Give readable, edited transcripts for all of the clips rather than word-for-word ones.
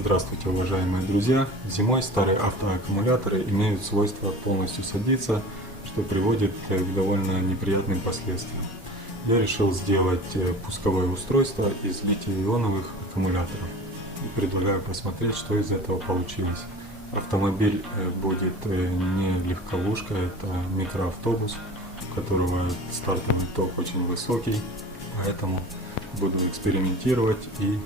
Здравствуйте, уважаемые друзья! Зимой старые автоаккумуляторы имеют свойство полностью садиться, что приводит к довольно неприятным последствиям. Я решил сделать пусковое устройство из литий-ионовых аккумуляторов и предлагаю посмотреть, что из этого получилось. Автомобиль будет не легковушка, это микроавтобус, у которого стартовый ток очень высокий, поэтому буду экспериментировать и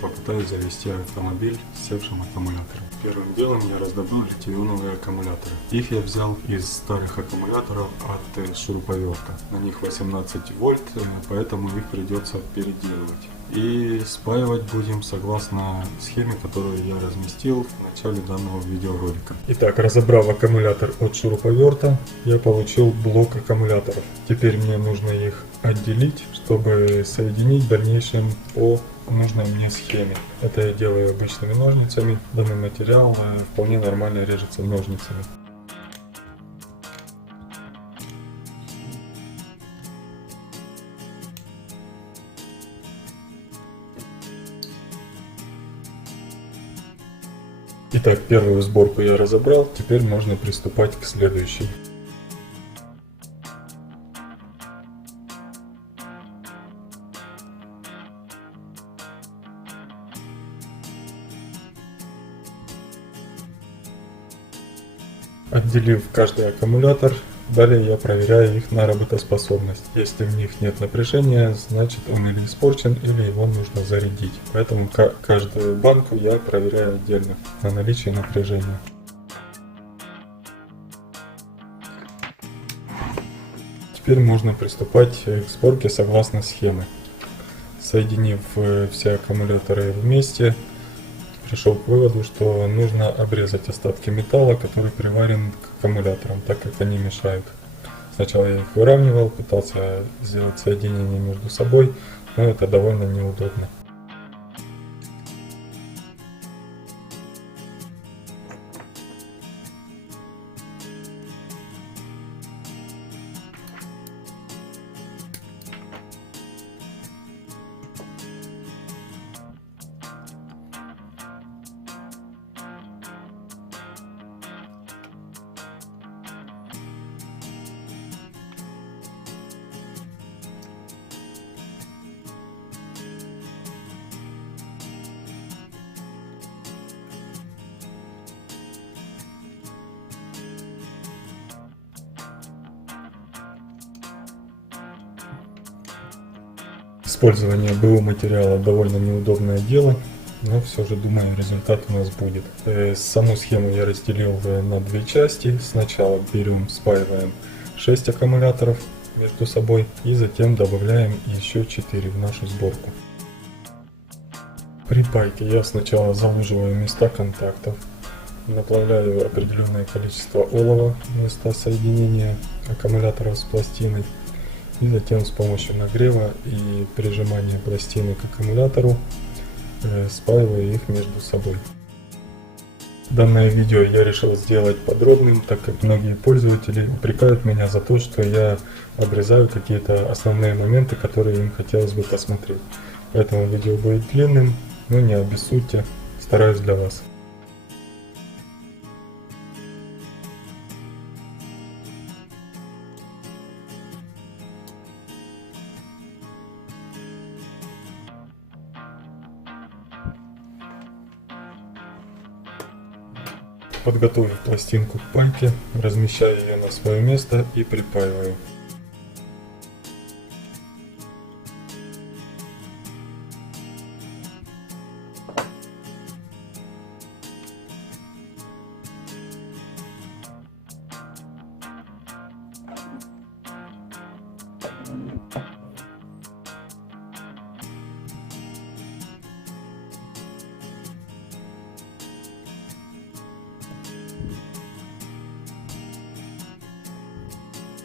попытаюсь завести автомобиль с севшим аккумулятором. Первым делом я раздобыл литий-ионовые аккумуляторы. Их я взял из старых аккумуляторов от шуруповерта. На них 18 вольт, поэтому их придется переделывать. И спаивать будем согласно схеме, которую я разместил в начале данного видеоролика. Итак, разобрав аккумулятор от шуруповерта, я получил блок аккумуляторов. Теперь мне нужно их отделить, чтобы соединить в дальнейшем по нужной мне схеме. Это я делаю обычными ножницами. Данный материал вполне нормально режется ножницами. Итак, первую сборку я разобрал, теперь можно приступать к следующей. Отделив каждый аккумулятор, далее я проверяю их на работоспособность. Если в них нет напряжения, значит он или испорчен, или его нужно зарядить. Поэтому каждую банку я проверяю отдельно на наличие напряжения. Теперь можно приступать к сборке согласно схемы. Соединив все аккумуляторы вместе, пришел к выводу, что нужно обрезать остатки металла, который приварен к аккумуляторам, так как они мешают. Сначала я их выравнивал, пытался сделать соединение между собой, но это довольно неудобно. Использование БУ материала довольно неудобное дело, но все же думаю, результат у нас будет. Саму схему я разделил на две части. Сначала берем, спаиваем 6 аккумуляторов между собой и затем добавляем еще 4 в нашу сборку. При пайке я сначала заложиваю места контактов, наплавляю определенное количество олова в места соединения аккумуляторов с пластиной. И затем с помощью нагрева и прижимания пластины к аккумулятору спаиваю их между собой. Данное видео я решил сделать подробным, так как многие пользователи упрекают меня за то, что я обрезаю какие-то основные моменты, которые им хотелось бы посмотреть. Поэтому видео будет длинным, но не обессудьте, стараюсь для вас. Подготовив пластинку к пайке, размещаю ее на свое место и припаиваю.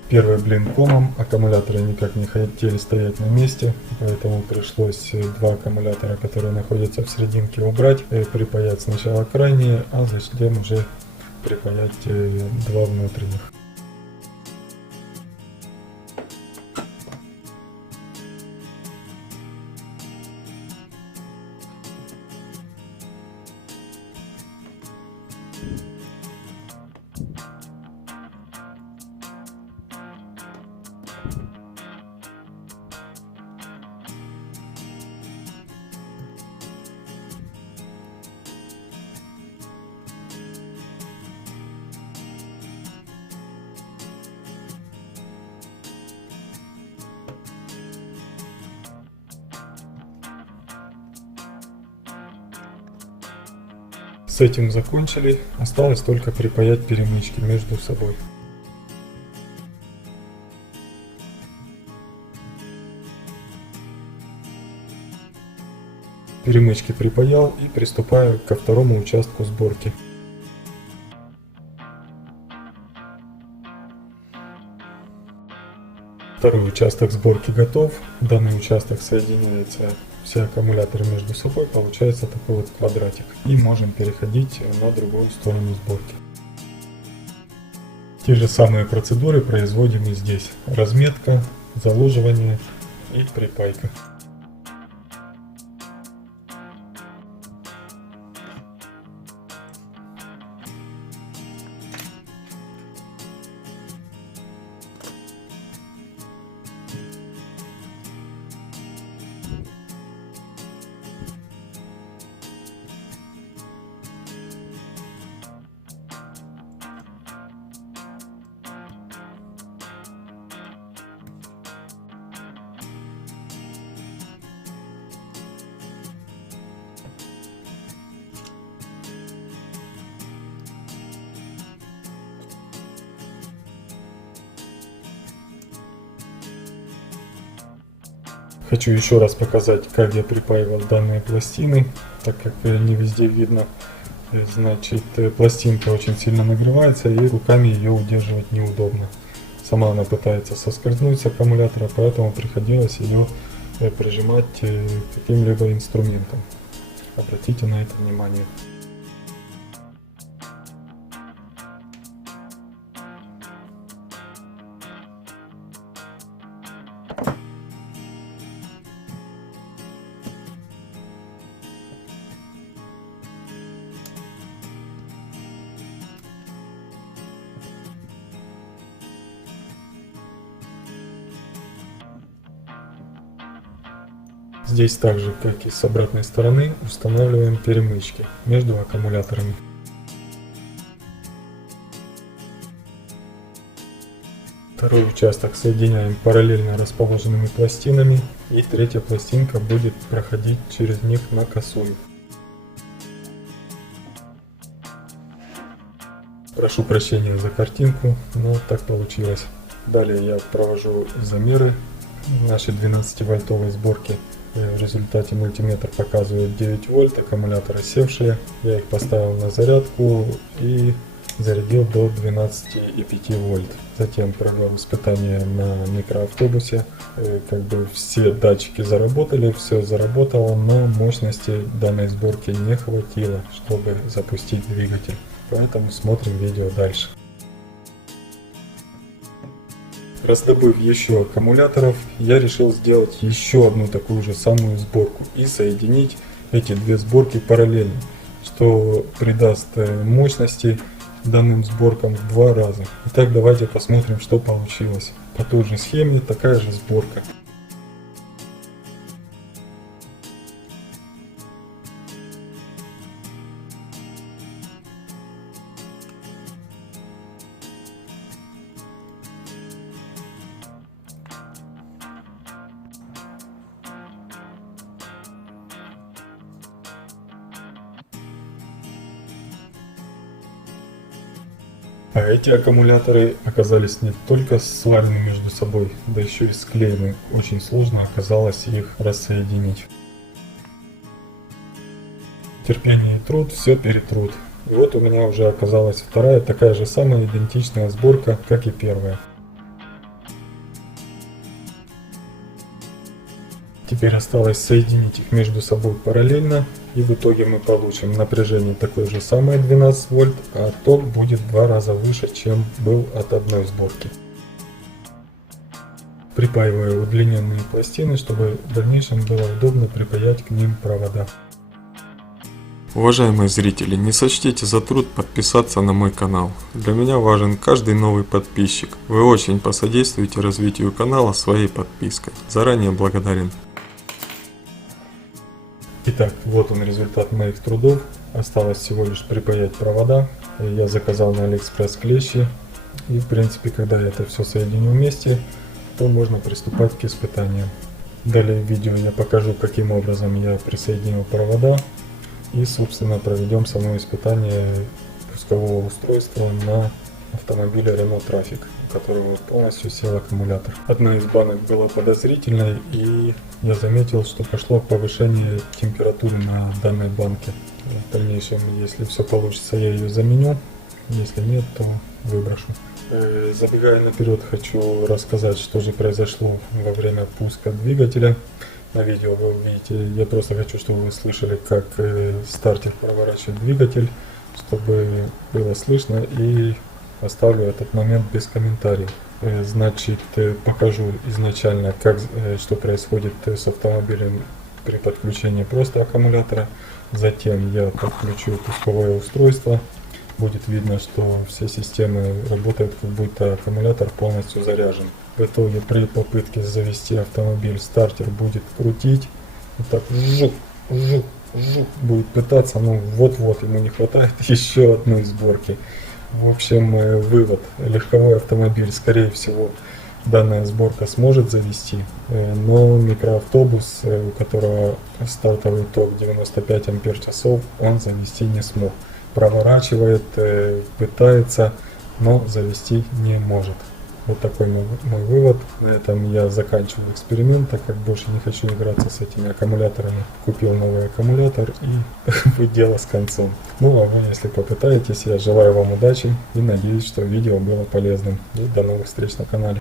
Первый блин комом, аккумуляторы никак не хотели стоять на месте, поэтому пришлось два аккумулятора, которые находятся в серединке, убрать, припаять сначала крайние, а затем уже припаять два внутренних. С этим закончили, осталось только припаять перемычки между собой. Перемычки припаял и приступаю ко второму участку сборки. Второй участок сборки готов. Данный участок соединяется все аккумуляторы между собой, получается такой вот квадратик. И можем переходить на другую сторону сборки. Те же самые процедуры производим и здесь. Разметка, заложивание и припайка. Хочу еще раз показать, как я припаивал данные пластины, так как не везде видно. Значит, пластинка очень сильно нагревается и руками ее удерживать неудобно. Сама она пытается соскользнуть с аккумулятора, поэтому приходилось ее прижимать каким-либо инструментом. Обратите на это внимание. Здесь также, как и с обратной стороны, устанавливаем перемычки между аккумуляторами. Второй участок соединяем параллельно расположенными пластинами, и третья пластинка будет проходить через них на косую. Прошу прощения за картинку, но так получилось. Далее я провожу замеры нашей 12-вольтовой сборки. В результате мультиметр показывает 9 вольт, аккумуляторы севшие. Я их поставил на зарядку и зарядил до 12,5 вольт. Затем провел испытание на микроавтобусе. Как бы все датчики заработали, все заработало, но мощности данной сборки не хватило, чтобы запустить двигатель. Поэтому смотрим видео дальше. Раздобыв еще аккумуляторов, я решил сделать еще одну такую же самую сборку и соединить эти две сборки параллельно, что придаст мощности данным сборкам в 2 раза. Итак, давайте посмотрим, что получилось. По той же схеме такая же сборка. А эти аккумуляторы оказались не только свалены между собой, да еще и склеены. Очень сложно оказалось их рассоединить. Терпение и труд все перетрут. И вот у меня уже оказалась вторая такая же самая идентичная сборка, как и первая. Теперь осталось соединить их между собой параллельно, и в итоге мы получим напряжение такое же самое 12 вольт, а ток будет в 2 раза выше, чем был от одной сборки. Припаиваю удлиненные пластины, чтобы в дальнейшем было удобно припаять к ним провода. Уважаемые зрители, не сочтите за труд подписаться на мой канал. Для меня важен каждый новый подписчик. Вы очень посодействуете развитию канала своей подпиской. Заранее благодарен. Итак, вот он результат моих трудов. Осталось всего лишь припаять провода. Я заказал на Алиэкспресс клещи. И в принципе, когда я это все соединю вместе, то можно приступать к испытаниям. Далее в видео я покажу, каким образом я присоединил провода. И, собственно, проведем само испытание пускового устройства на автомобиле Renault Trafic, у которого полностью сел аккумулятор. Одна из банок была подозрительной, и я заметил, что пошло повышение температуры на данной банке. В дальнейшем, если все получится, я ее заменю. Если нет, то выброшу. Забегая наперед, хочу рассказать, что же произошло во время пуска двигателя. На видео вы увидите, я просто хочу, чтобы вы слышали, как стартер проворачивает двигатель, чтобы было слышно, и оставлю этот момент без комментариев. Значит, покажу изначально, что происходит с автомобилем при подключении просто аккумулятора. Затем я подключу пусковое устройство. Будет видно, что все системы работают, как будто аккумулятор полностью заряжен. В итоге при попытке завести автомобиль стартер будет крутить. Вот так жук, жук, жук будет пытаться, но вот-вот ему не хватает еще одной сборки. В общем, вывод. Легковой автомобиль, скорее всего, данная сборка сможет завести, но микроавтобус, у которого стартовый ток 95 ампер-часов, он завести не смог. Проворачивает, пытается, но завести не может. Вот такой мой вывод. На этом я заканчиваю эксперимент, так как больше не хочу играться с этими аккумуляторами. Купил новый аккумулятор и дело с концом. Ну а вы, если попытаетесь, я желаю вам удачи и надеюсь, что видео было полезным. И до новых встреч на канале.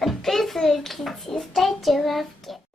Подписывайтесь и ставьте лайки.